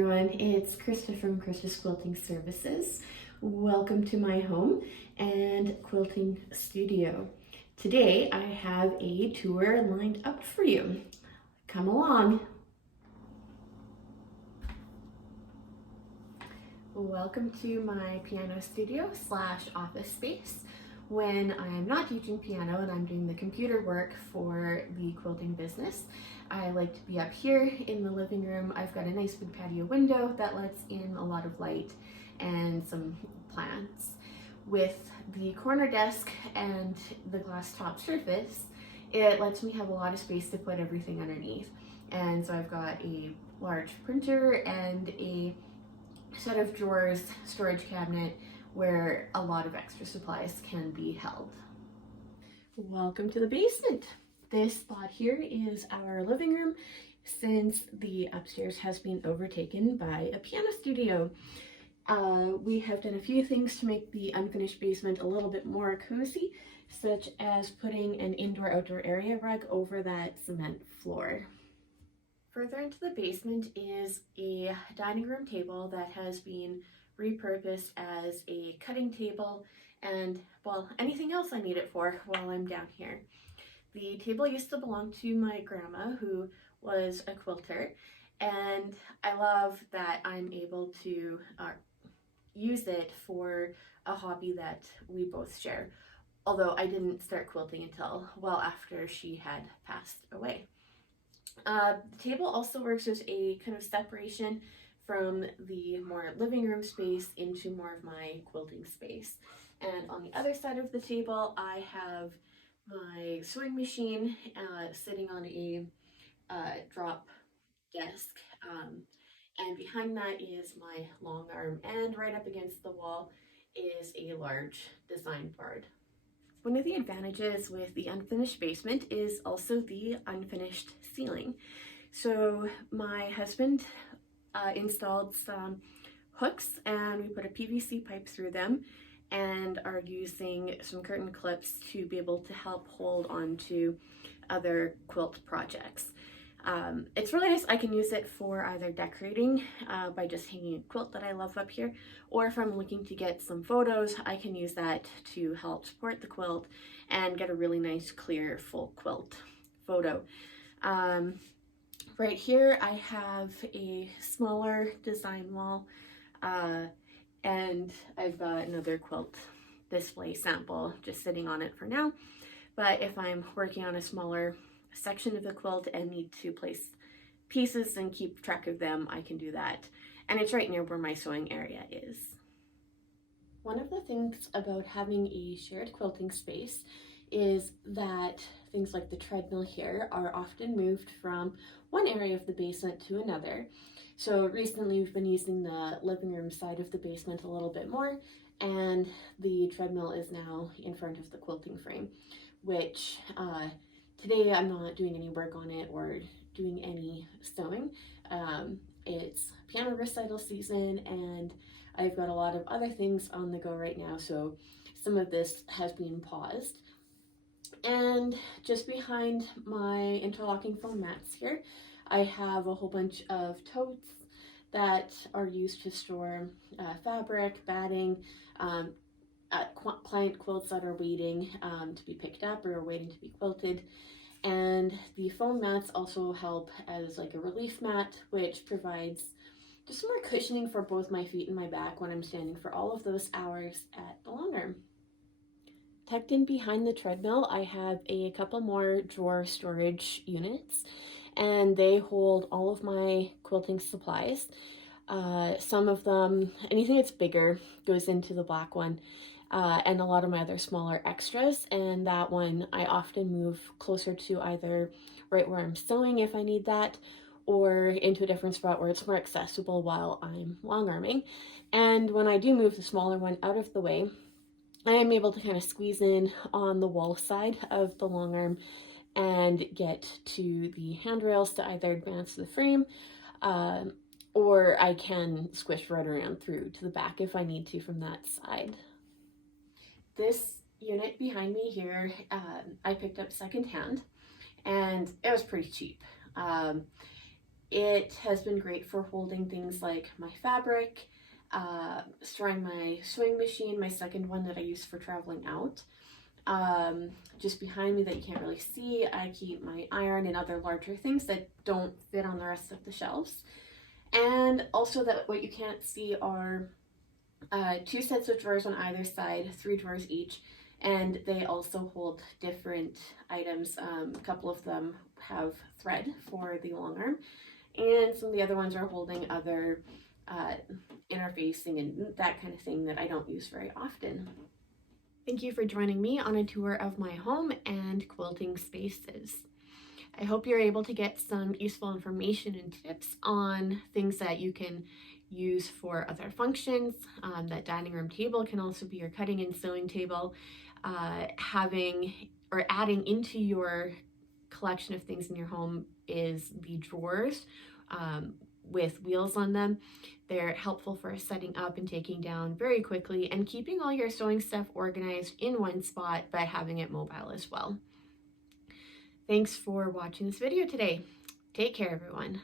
everyone, it's Krista from Krista's Quilting Services. Welcome to my home and quilting studio. Today I have a tour lined up for you. Come along. Welcome to my piano studio / office space. When I'm not teaching piano and I'm doing the computer work for the quilting business, I like to be up here in the living room. I've got a nice big patio window that lets in a lot of light and some plants. With the corner desk and the glass top surface, it lets me have a lot of space to put everything underneath. And so I've got a large printer and a set of drawers, storage cabinet, where a lot of extra supplies can be held. Welcome to the basement. This spot here is our living room since the upstairs has been overtaken by a piano studio. We have done a few things to make the unfinished basement a little bit more cozy, such as putting an indoor-outdoor area rug over that cement floor. Further into the basement is a dining room table that has been repurposed as a cutting table and, well, anything else I need it for while I'm down here. The table used to belong to my grandma, who was a quilter, and I love that I'm able to use it for a hobby that we both share, although I didn't start quilting until well after she had passed away. The table also works as a kind of separation from the more living room space into more of my quilting space. And on the other side of the table, I have my sewing machine sitting on a drop desk. And behind that is my long arm, and right up against the wall is a large design board. One of the advantages with the unfinished basement is also the unfinished ceiling. So my husband installed some hooks and we put a PVC pipe through them and are using some curtain clips to be able to help hold on to other quilt projects. It's really nice. I can use it for either decorating by just hanging a quilt that I love up here, or if I'm looking to get some photos, I can use that to help support the quilt and get a really nice clear full quilt photo. Right here I have a smaller design wall and I've got another quilt display sample just sitting on it for now, but if I'm working on a smaller section of the quilt and need to place pieces and keep track of them, I can do that. And it's right near where my sewing area is. One of the things about having a shared quilting space is that things like the treadmill here are often moved from one area of the basement to another. So recently we've been using the living room side of the basement a little bit more, and the treadmill is now in front of the quilting frame, which today I'm not doing any work on it or doing any sewing. It's piano recital season and I've got a lot of other things on the go right now, so some of this has been paused. And just behind my interlocking foam mats here, I have a whole bunch of totes that are used to store fabric, batting, client quilts that are waiting to be picked up or are waiting to be quilted. And the foam mats also help as like a relief mat, which provides just more cushioning for both my feet and my back when I'm standing for all of those hours at the long arm. Tucked in behind the treadmill, I have a couple more drawer storage units, and they hold all of my quilting supplies. Some of them, anything that's bigger goes into the black one, and a lot of my other smaller extras, and that one I often move closer to either right where I'm sewing if I need that, or into a different spot where it's more accessible while I'm long arming. And when I do move the smaller one out of the way, I am able to kind of squeeze in on the wall side of the long arm and get to the handrails to either advance the frame, or I can squish right around through to the back if I need to from that side. This unit behind me here, I picked up secondhand, and it was pretty cheap. It has been great for holding things like my fabric, storing my sewing machine, my second one that I use for traveling out. Just behind me that you can't really see, I keep my iron and other larger things that don't fit on the rest of the shelves. And also that what you can't see are 2 sets of drawers on either side, 3 drawers each, and they also hold different items. A couple of them have thread for the long arm, and some of the other ones are holding other interfacing and that kind of thing that I don't use very often. Thank you for joining me on a tour of my home and quilting spaces. I hope you're able to get some useful information and tips on things that you can use for other functions. That dining room table can also be your cutting and sewing table. Having or adding into your collection of things in your home is the drawers with wheels on them. They're helpful for setting up and taking down very quickly and keeping all your sewing stuff organized in one spot, but having it mobile as well. Thanks for watching this video today. Take care, everyone.